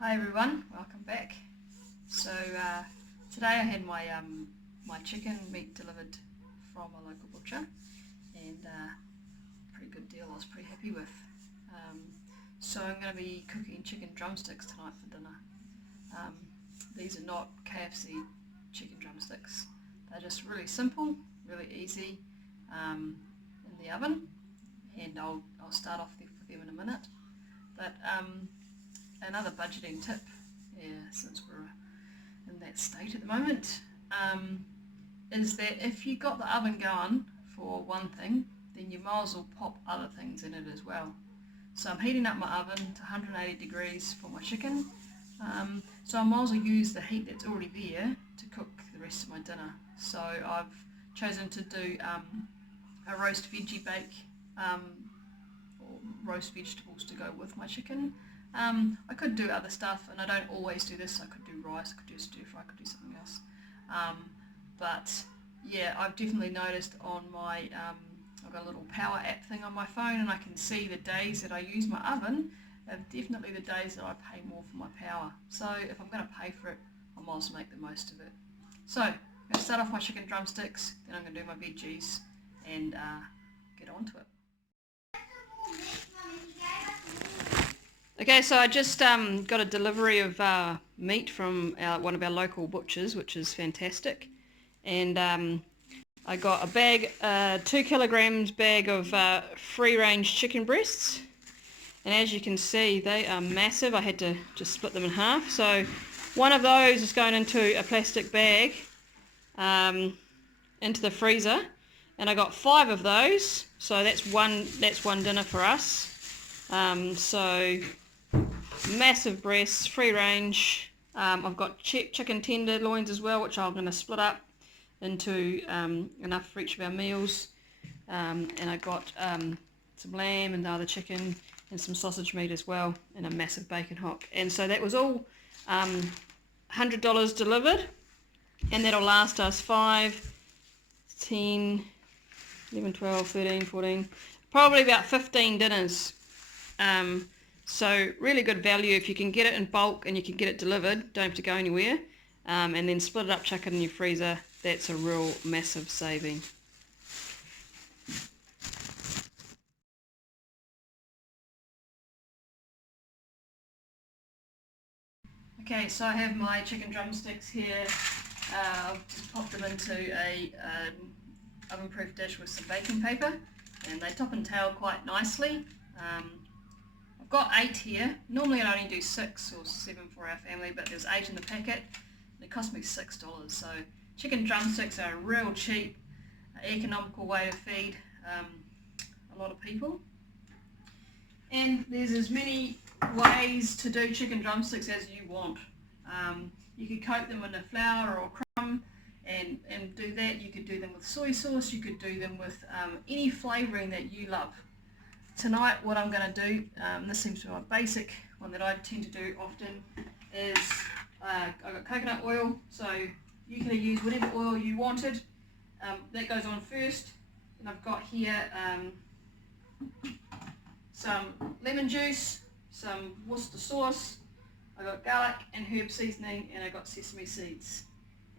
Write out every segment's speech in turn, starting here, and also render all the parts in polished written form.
Hi everyone, welcome back. So today I had my my chicken meat delivered from a local butcher, and pretty good deal. I was pretty happy with. So I'm going to be cooking chicken drumsticks tonight for dinner. These are not KFC chicken drumsticks. They're just really simple, really easy in the oven, and I'll start off with them in a minute. But another budgeting tip, since we're in that state at the moment, is that if you got the oven going for one thing, then you might as well pop other things in it as well. So I'm heating up my oven to 180 degrees for my chicken, so I might as well use the heat that's already there to cook the rest of my dinner. So I've chosen to do a roast veggie bake, or roast vegetables to go with my chicken. I could do other stuff, and I don't always do this. I could do rice, I could do a stir fry, I could do something else. But yeah, I've definitely noticed on my, I've got a little power app thing on my phone, and I can see the days that I use my oven are definitely the days that I pay more for my power. So if I'm going to pay for it, I might as well make the most of it. So I'm going to start off my chicken drumsticks, then I'm going to do my veggies and get on to it. Okay, so I just got a delivery of meat from one of our local butchers, which is fantastic. And I got a bag, 2 kilograms bag of free-range chicken breasts. And as you can see, they are massive. I had to just split them in half. So one of those is going into a plastic bag into the freezer. And I got 5 of those, so that's one dinner for us. So massive breasts, free range. I've got chicken tenderloins as well, which I'm going to split up into enough for each of our meals. And I got some lamb and the other chicken and some sausage meat as well, and a massive bacon hock. And so that was all $100 delivered, and that'll last us 5, 10, 11, 12, 13, 14, probably about 15 dinners. So really good value if you can get it in bulk and you can get it delivered, don't have to go anywhere, and then split it up, chuck it in your freezer. That's a real massive saving. Okay, so I have my chicken drumsticks here. I've just popped them into a oven-proof dish with some baking paper, and they top and tail quite nicely. I've got 8 here. Normally I only do 6 or 7 for our family, but there's 8 in the packet, and it cost me $6. So chicken drumsticks are a real cheap, economical way to feed a lot of people. And there's as many ways to do chicken drumsticks as you want. You could coat them in a flour or crumb and do that. You could do them with soy sauce. You could do them with any flavouring that you love. Tonight what I'm going to do, this seems to be my basic one that I tend to do often, is I've got coconut oil, so you can use whatever oil you wanted. That goes on first, and I've got here some lemon juice, some Worcester sauce, I've got garlic and herb seasoning, and I've got sesame seeds.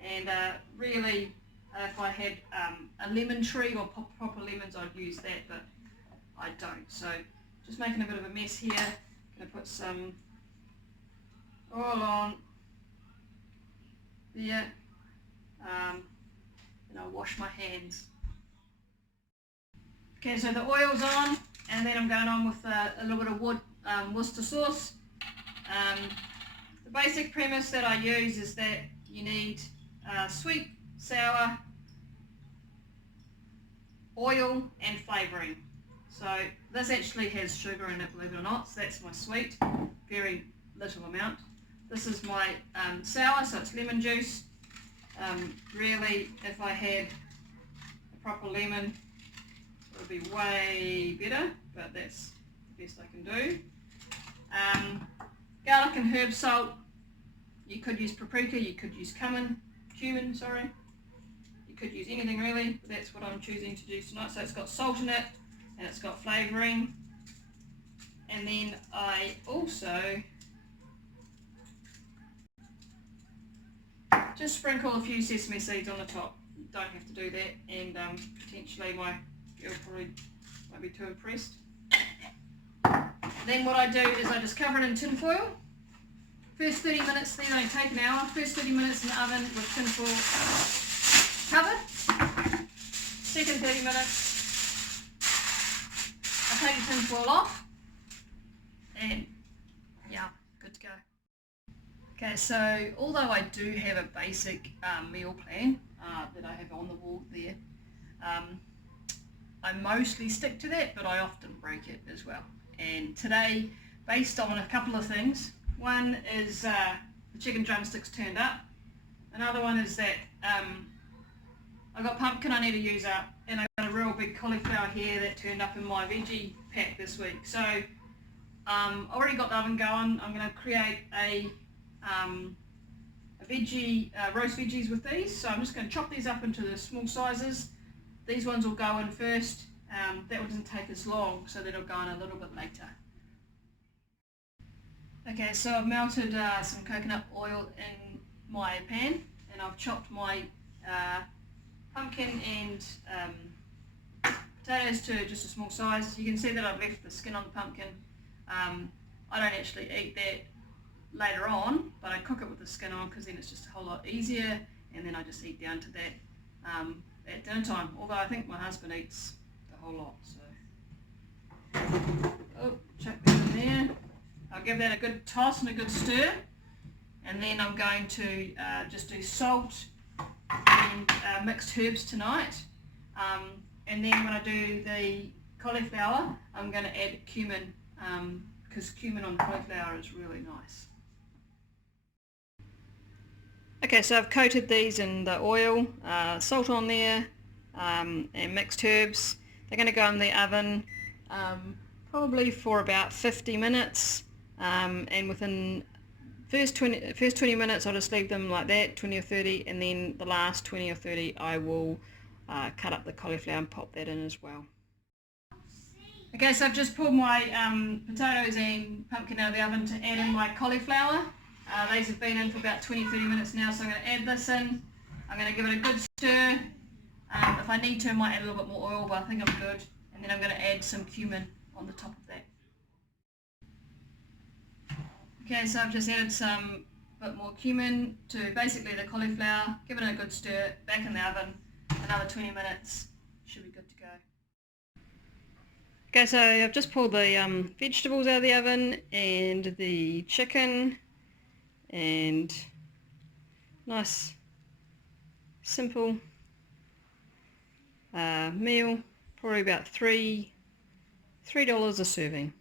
And really, if I had a lemon tree or proper lemons, I'd use that, but I don't. So just making a bit of a mess here. Going to put some oil on there, and I'll wash my hands. Okay, so the oil's on, and then I'm going on with a little bit of Worcester sauce. The basic premise that I use is that you need sweet, sour, oil and flavouring. So this actually has sugar in it, believe it or not, so that's my sweet, very little amount. This is my sour, so it's lemon juice. Really, if I had a proper lemon, it would be way better, but that's the best I can do. Garlic and herb salt. You could use paprika, you could use cumin, you could use anything really, but that's what I'm choosing to do tonight. So it's got salt in it, and it's got flavouring. And then I also just sprinkle a few sesame seeds on the top. You don't have to do that, and potentially my girl probably won't be too impressed. Then what I do is I just cover it in tin foil. First 30 minutes, then I take an hour. First 30 minutes in the oven with tin foil covered. Second 30 minutes, I take the tin foil off, and yeah, good to go. Okay, so although I do have a basic meal plan that I have on the wall there, I mostly stick to that, but I often break it as well. And today, based on a couple of things, one is the chicken drumsticks turned up. Another one is that I've got pumpkin I need to use up, and I've got a real big cauliflower here that turned up in my veggie pack this week. So I've already got the oven going. I'm going to create a veggie, roast veggies with these. So I'm just going to chop these up into the small sizes. These ones will go in first. That one doesn't take as long, so that'll go in a little bit later. Okay, so I've melted some coconut oil in my pan, and I've chopped my pumpkin and potatoes to just a small size. You can see that I've left the skin on the pumpkin. I don't actually eat that later on, but I cook it with the skin on because then it's just a whole lot easier, and then I just eat down to that at dinner time, although I think my husband eats the whole lot. So, oh, chuck that in there. I'll give that a good toss and a good stir, and then I'm going to just do salt and mixed herbs tonight, and then when I do the cauliflower I'm going to add cumin, because cumin on cauliflower is really nice. Okay, so I've coated these in the oil, salt on there, and mixed herbs. They're going to go in the oven probably for about 50 minutes, and within first 20 minutes I'll just leave them like that, 20 or 30, and then the last 20 or 30 I will cut up the cauliflower and pop that in as well. Okay, so I've just pulled my potatoes and pumpkin out of the oven to add in my cauliflower. These have been in for about 20-30 minutes now, so I'm going to add this in. I'm going to give it a good stir. If I need to I might add a little bit more oil, but I think I'm good. And then I'm going to add some cumin on the top of that. Okay, so I've just added some bit more cumin to basically the cauliflower, give it a good stir, back in the oven, another 20 minutes, should be good to go. Okay, so I've just pulled the vegetables out of the oven and the chicken, and nice simple meal, probably about $3 a serving.